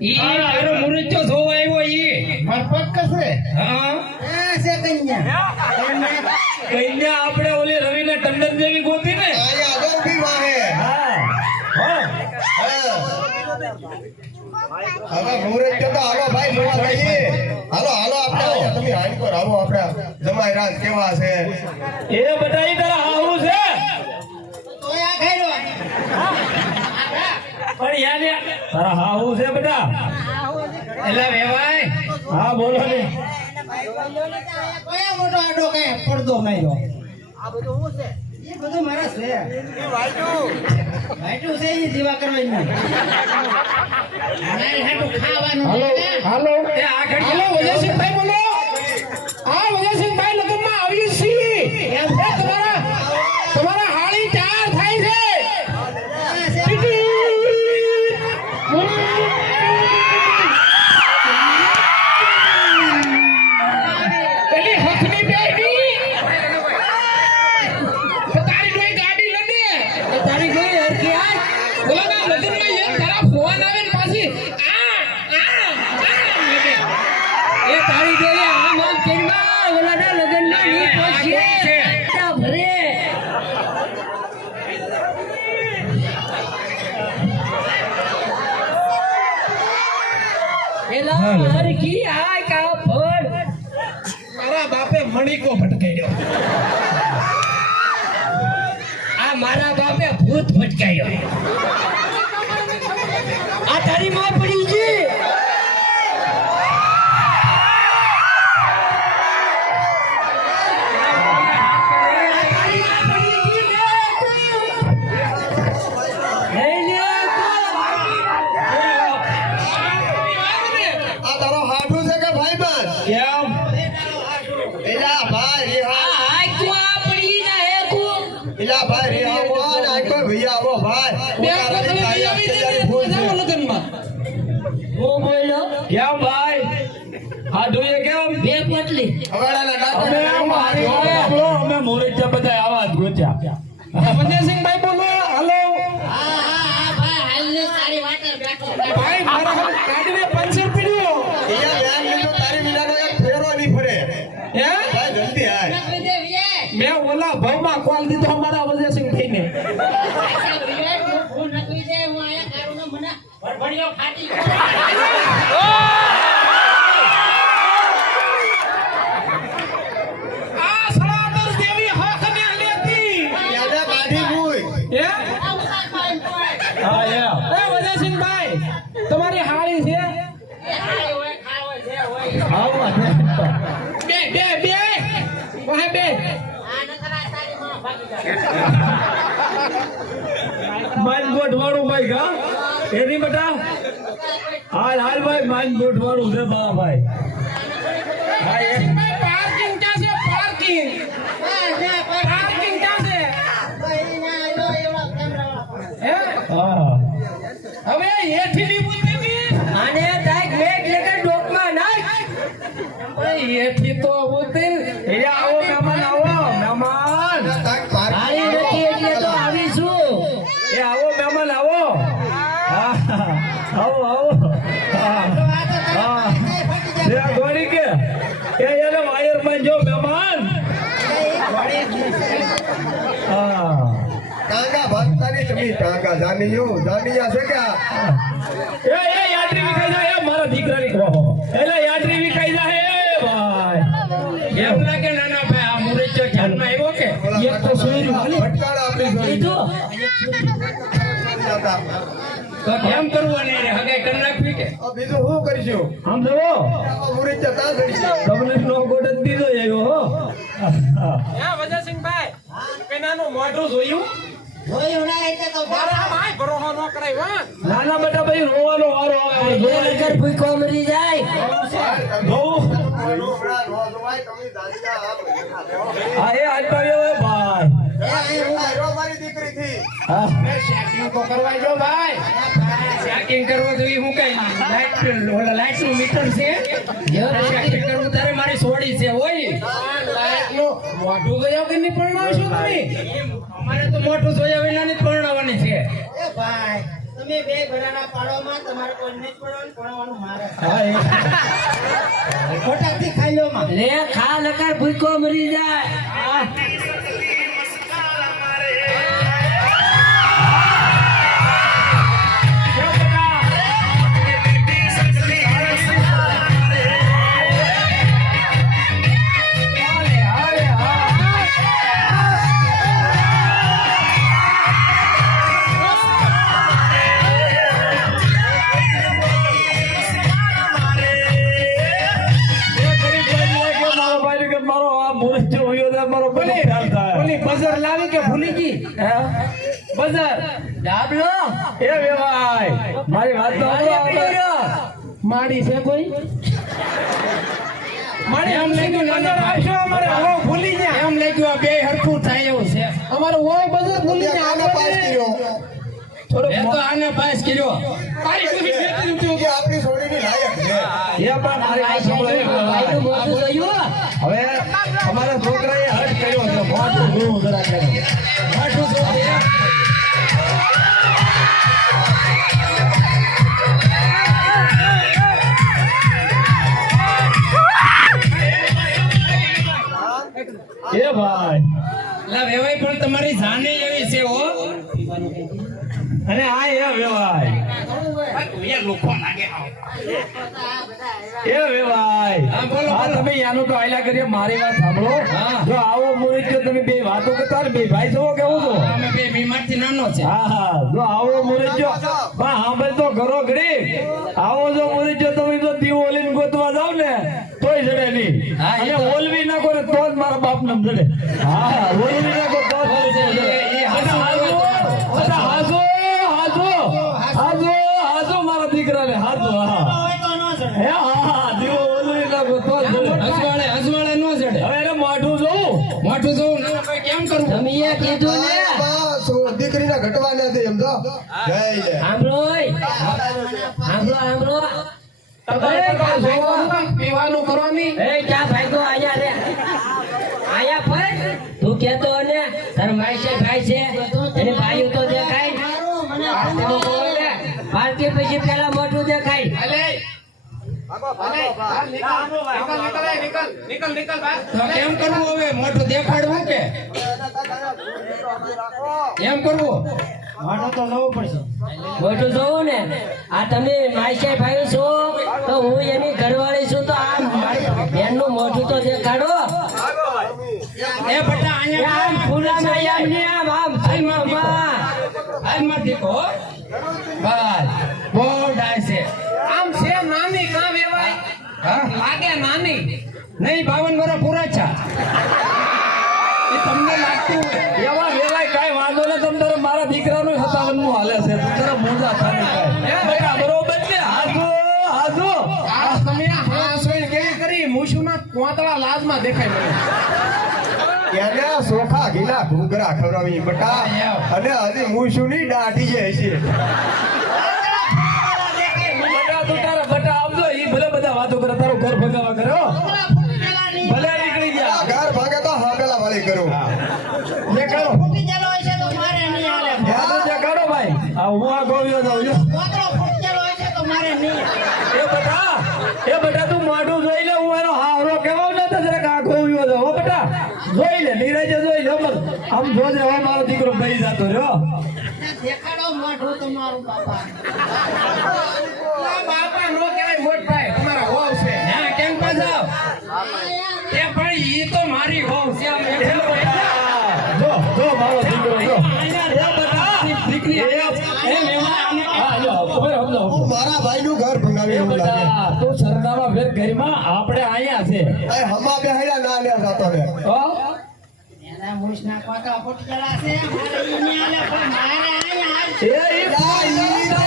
ઈ તારો મુરચ્ચો જોવા આવ્યો ઈ. ફરફટ કસે હા. આ છે કન્યા. કન્યા. આપણે ઓલી રવિને ટંડન જેવી ગોતી ને? આયા આગળ ઊભી વાહે. હા. હા. હવે મુહૂર્ત તો હાલો ભાઈ જોવા જઈએ. હાલો હાલો આપણે આયા તમે હાઈ પર આવો આપણે જમાઈ રાજ કેવા છે? એ બધા ઈ તારા આવું છે? પણ યાર તારા હાહુ છે બેટા. એલા વેવાય હા બોલો ને. કયા મોટો આડો કે પડદો માર્યો? આ બધું હું છે? એ બધું મારા છે. વાઈટું છે એ દીવા કરવાની. મારે હાટું ખાવાનું હાલો હાલો. એ આ ઘડી હાલો વજયસિંહભાઈ બોલો. હા વજયસિંહભાઈ બાપે ભટકાયો આ મારા બાપે ભૂત ભટકાયો આ તારી માં પડી જોઈએ કેમ બે પટલી. અમે મોરચા બધા આવા જ ગોત્યા. વજયસિંહભાઈ બોલો હાલો. હા હા હા ભાઈ ભાઈ મારા હાલ ગાડીને પંચર પીડ્યો. અહીંયા ધ્યાન લીધો તારી વિનાનો એક ફેરો નહીં ફરે. હે? ભાઈ જલ્દી આય. મેં ઓલા ભાવમાં કોલ દીધો અમારા વજયસિંહભાઈને થઈને ફોન નકરી દે હું આયા કારું મને. ભડભડિયો ફાટી તારી માં ભાગી જાય માનકોટ વાળું ભાઈ કા એની બેટા? હાલ હાલ ભાઈ માનકોટ વાળું છે બા ભાઈ. પાર્કિંગ ક્યાં છે પાર્કિંગ પાર્કિંગ ક્યાં હવે હેઠી ની બુદ્ધિ આને ડાઈક મેક લેકર ડોકમાં નાખ. હેઠી તો ટાંગા જાનીયો છે કે એ એ યાત્રી વિકાઈ જાય મારા દીકરાની કહો એલા યાત્રી વિકાઈ જાય ભાઈ. એમ લાગે નાના ભાઈ આ મુરચ્ચો ધ્યાનમાં આવ્યો કે? એક તો સુઈ રહ્યું ભટકાળ આપણી કીધું? તો કેમ કરવું ને એને? કરી નાખવી કે? બીજું શું કરીશું? આમ જુઓ. આ મુરીચ જતા તમને નો ગોટ દીધો આવ્યો હો. હે વજયસિંહભાઈ પેનાનું મોઢું જોયું? નાના બેટા ભાઈ રોવાનો વારો આવે. જો નગર ભૂખો મરી જાય. એ આજ પાડ્યો ભાઈ. એ અહીં હું. આવ્યો મારી દીકરીથી. હા શેકિંગ તો કરવા જો ભાઈ. ચેકિંગ કરવું તો હું કઈ લાઈટનું મીટર છે. ચેકિંગ કરવું તારે મારી સોડી છે ઓય. લાઈટનું મોઢું ગયો કે નહીં પરણાવશો તમે? અમારે તો મોટું જોયા વિના ની પરણાવવાની છે. એ ભાઈ તમે બે ભરાના પાડોમાં તમારે કોઈને નહીં પડવાનું પડવાનું મારે. ખોટાથી ખાઈ લો માં. લે ખા લકાર ભૂકો મરી જાય. બઝર ડાબલો. એ વેવાય મારી વાત તો સાંભળો. માડી છે કોઈ? માડી એમ લાગ્યું અમારે. ભૂલી ગયા. એમ લાગ્યું આ બે હરખું થાય એવું છે. અમારે હો બધું ભૂલી ગયા. આને પાસ કર્યો. થોડુંક એ તો આને પાસ કર્યો. તારી ડૂબી જતી હતી. કે આપણી છોડીની લાયક છે. એ પણ મારી વાત સાંભળો. ભાઈનું મોઢું જોયું? હવે અમારા છોકરાએ હટ કર્યો છે. એ ભાઈ. લા વેવાય પણ તમારી જાને એવી છે હો. અને આ એ વેવાય એ લોકો વેવાય હા. તમે યાનું તો આયલા કરીએ મારી વાત સાંભળો. હા. જો આવો મુરત જો તમે બે વાતો કરતા બે ભાઈ છો કેવું છો? અમે બે બીમારથી નાનો છે. હા હા. જો આવો મુરત જો. હા સાંભળ તો ઘરો ઘડી. આવો જો મુરત જો તમે જો દીવ ઓલીને ગોતવા જાવ ને તોય જડે નહીં હા, એ અને તો- ઓલવી નાખો ને તો જ જડે હા હા નાખો તો મારા દીકરાને હા. હે, હા દીવો તો હસવાળે હસવાળે નો હવે મોઢું ભાઈ કેમ કરવું? તમે એ કીધું ને. બસ, દીકરીના ઘટવા નથી એમ તો. જય સાંભળો સાંભળો સાંભળો. પીવાનું કરવાની? તો કેમ કરવું હવે? મોટું દેખાડવું કે? એમ કરવું? મોઢું તો લવું પડશે. મોટું જોવું ને. આ તમે માઈસાઈ ભાઈ છો તો હું એની ઘરવાળી છું તો આ મારી બેનનું મોઢું તો દેખાડો. એ બટા અહીંયા આમ ખુલ્લામાં આમ નહીં બાવન વર્ષ પૂરા છે એ તમને લાગતું એવા વેલા કાંઈ વાંધો ને તમે તારે મારા દીકરાનું સત્તાવનમું હાલે છે. તારા બરોબર છે. આ તમે કેવી કરી કોતળા લાજમાં દેખાય મને. એને સોખા ગીલા ઘૂઘરા ખવડાવી બટા. અને હજી મૂછુની દાઢી જે છે બેટા, તું તારા બટા આવજો. એ ભલે બધા વાતો કરે તારું ઘર ભગાવા કરે આમ જોજે હવે મારો દીકરો ભાઈ જતો રહ્યો. દેખાડો મોઢું તમારું બાપા. આ બાપા નો કહેવાય મોટભાઈ તમારા હોવ છે. ના કેમ પાછા? એ પણ ઈ તો મારી હોવ છે આમ એ જો જો મારો દીકરો જો. એ બતા દીકરી એ એ મહેમાન હા જો ખબર સમજાવું હું મારા ભાઈનું ઘર ભંગાવી તો સરનામા ફેર ઘરમાં આપણે આયા છે. એ હમા ના ને હો? મૂછના કોતરા ફૂટી છે મારે ઈ નહીં પણ મારે અહીંયા હાલ એ ઈ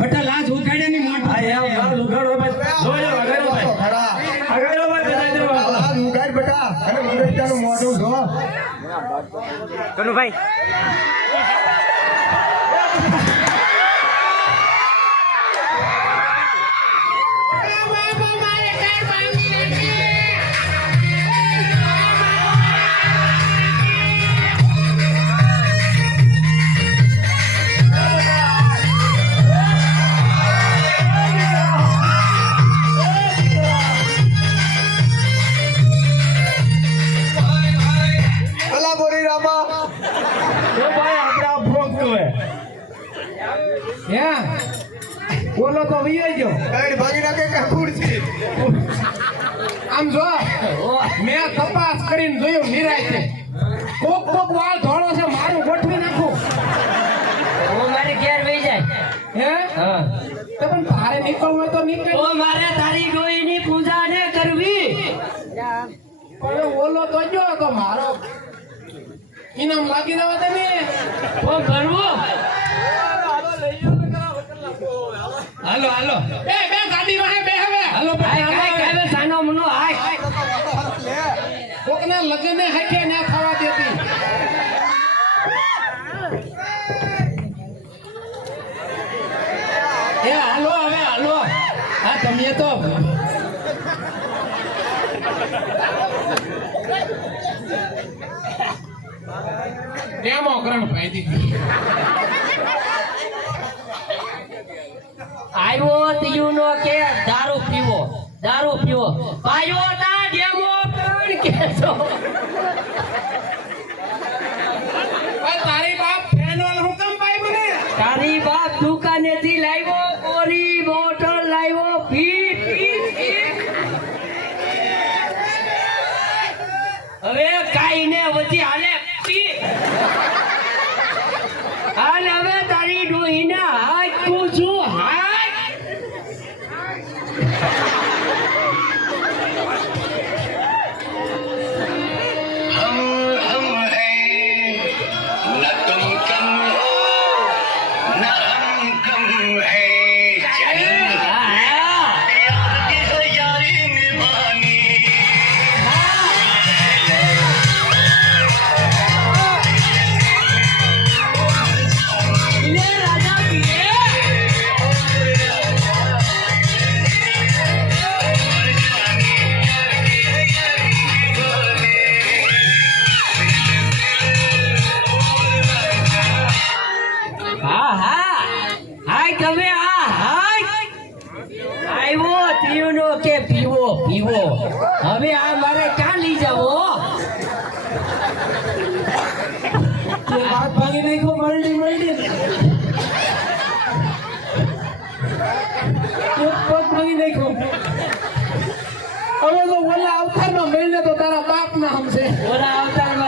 બટા લાજ ઉખાડે ની મોટ આ એમ લાજ ઉખાડો ભાઈ. જોજો અગરો ભાઈ. અગરો ભાઈ. બેટા જો લાજ ઉખાડ બેટા. અને મુંડેટાનું મોઢું જો કનુભાઈ. નીકળવું હોય તો નીકળ ઓ મારે તારી ગોઈની પૂજા ને કરવી. પણ ઓલો તો જો તો મારો. ઇનામ લાગી જવા તમે ઓ ભરવો. હાલો હાલો. બે બે ગાડી માં બે હવે. હાલો ભાઈ કાઈ કાવે સાનો મનો હાય. કોકના લગને હાથે ના ખાવા દેતી એ હાલો હવે હાલો હા તમે તો ડેમો ગ્રહણ ભાઈ કે દારૂ પીવો દારૂ પીવો. પાયો તા ડેમો વાત ભાગી નાખ્યો મળી મળી પગ ભાગી નાખ્યો. હવે તો ઓલા અવતારમાં મળીને તો તારા બાપ ના હમશે ઓલા અવતારમાં